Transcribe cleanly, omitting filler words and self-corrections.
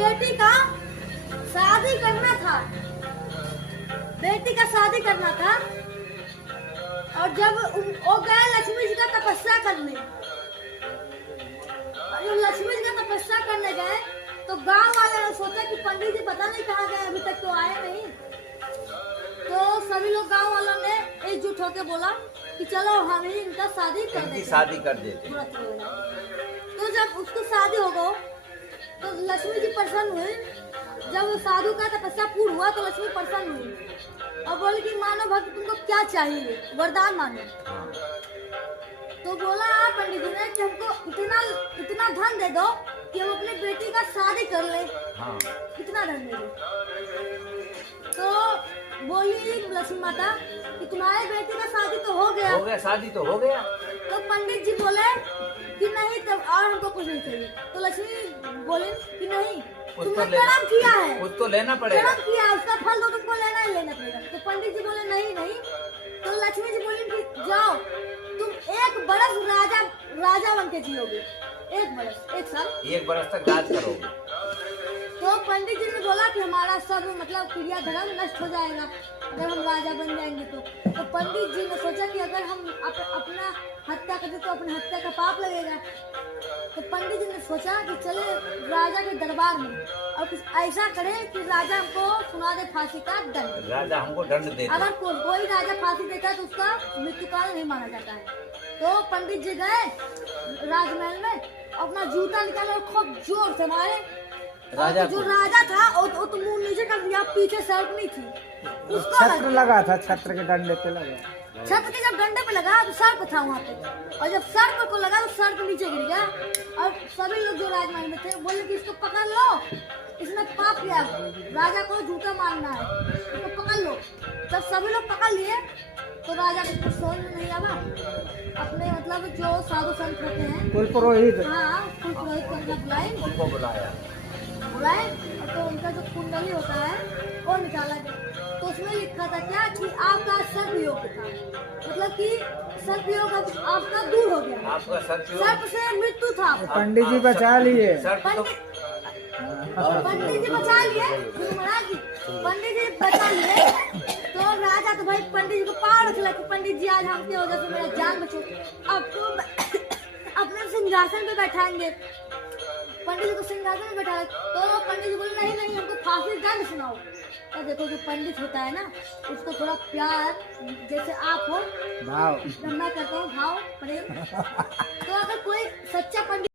बेटी का शादी करना था, बेटी का शादी करना था। और जब वो गए लक्ष्मी जी का तपस्या करने, और जब लक्ष्मी जी का तपस्या करने गए तो गांव वाले ने सोचा कि पंडित जी पता नहीं कहाँ गए, अभी तक तो आए नहीं। तो सभी लोग गांव वालों ने एकजुट होकर बोला कि चलो हम ही इनका शादी कर देते, शादी कर देते। तो जब उसकी शादी हो गई तो लक्ष्मी जी प्रसन्न हुई। जब साधु का तपस्या पूर्ण हुआ तो लक्ष्मी प्रसन्न हुई और बोले कि मानो भक्त तुमको क्या चाहिए, वरदान मांगो। तो बोला पंडित जी ने कि हमको इतना धन दे दो कि हम अपने बेटी का शादी कर ले। इतना धन दे दो। तो बोली लक्ष्मी माता कि तुम्हारे बेटी का शादी तो हो गया, शादी तो हो गया। तो पंडित जी बोले कि नहीं तब और हमको कुछ नहीं चाहिए। तो लक्ष्मी बोले कि नहीं, तुमने कर्म किया है, कुछ तो लेना पड़ेगा, कर्म किया है, उसका फल तो तुमको लेना ही लेना पड़ेगा। तो पंडित जी बोले नहीं नहीं। तो लक्ष्मी जी बोली कि जाओ तुम 1 बरस राजा बन के जियोगे, 1 बरस, 1 बरस तक राज करोगे। तो पंडित जी ने बोला कि हमारा सब मतलब क्रिया धर्म नष्ट हो जाएगा अगर हम राजा बन जाएंगे। तो पंडित जी ने सोचा कि अगर हम अपना हत्या करते तो अपने हत्या का पाप लगेगा। तो पंडित जी ने सोचा कि चले राजा के दरबार में और कुछ ऐसा करे कि राजा हमको सुना दे फांसी का दंड, राजा हमको दंड दे। अगर कोई राजा फांसी देता है तो उसका मृत्युकाल नहीं माना जाता है। तो पंडित जी गए राजमहल में, अपना जूता निकाला और खूब जोर से मारे। राजा जो राजा था वो तो मुंह नीचे कर दिया, पीछे सर्प नहीं थी, उसको छत्र लगा था, छत्र के डंडे पे लगा। छत्र के जब डंडे पे लगा तो सर्प था वहाँ पे, और जब सर्प को लगा तो सर्प नीचे गिर गया। और सभी लोग जो राजमहल में थे बोले कि इसको पकड़ लो, इसने पाप किया, राजा को जूता मारना है, इसको पकड़ लो। जब सभी लोग पकड़ लिए तो राजा को कुछ समझ में नहीं आया। अपने मतलब जो साधु संत होते हैं, कुल पुरोहित, हाँ कुल पुरोहित को बुलाए, तो उनका जो कुंडली होता है वो निकाला गया। तो उसमें लिखा था क्या कि आपका सर्पयोग था, मतलब कि सर्पयोग आपका दूर हो गया, आपका सर्प से मृत्यु था। पंडित जी बचा लिए, पंडित जी बचा लिए, पंडित जी बचा लिए। तो राजा तो भाई पंडित जी को पार रखला कि पंडित जी आज हमसे वजह से मेरा जान बचो, अब तो अपने सिंहासन पे बैठाएंगे। पंडित जी को सिंहासन में बैठा, तो पंडित जी बोले नहीं नहीं हमको फांसी दंड सुनाओ। तो देखो जो पंडित होता है ना उसको थोड़ा प्यार, जैसे आप हो भाव, मैं करता हूँ भाव प्रेम। तो अगर कोई सच्चा पंडित